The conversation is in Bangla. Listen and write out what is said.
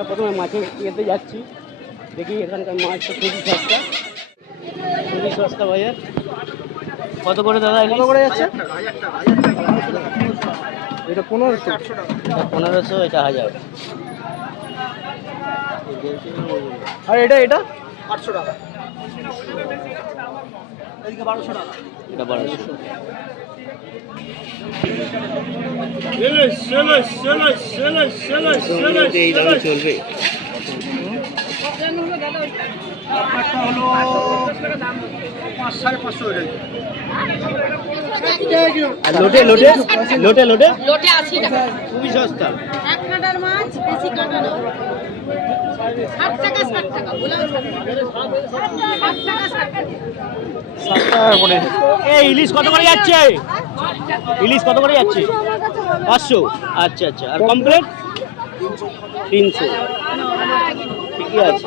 আমরা প্রথমে মাছের ইয়েতে যাচ্ছি, দেখি এখানকার মাছ তো খুবই সস্তা, খুবই সস্তা বাজার। কত করে দাদা কত করে যাচ্ছে? এটা 1500, এটা 1500, এটা 1000। আর এটা 800 টাকা, এদিকে 1200 টাকা, এটা 1200। এই দামে চলবে। লোটে লোটে লোটে লোটে লোটে 80 টাকা, খুবই সস্তা। এক কাটার মাছ, বেশি কাটা না, 60 টাকা 60 টাকা বলা, 60 টাকা 60 টাকা করে। এই ইলিশ কত করে যাচ্ছে? ইলিশ কত করে যাচ্ছে? 500। আচ্ছা আচ্ছা। আর কমপ্লেট 300। ঠিকই আছে।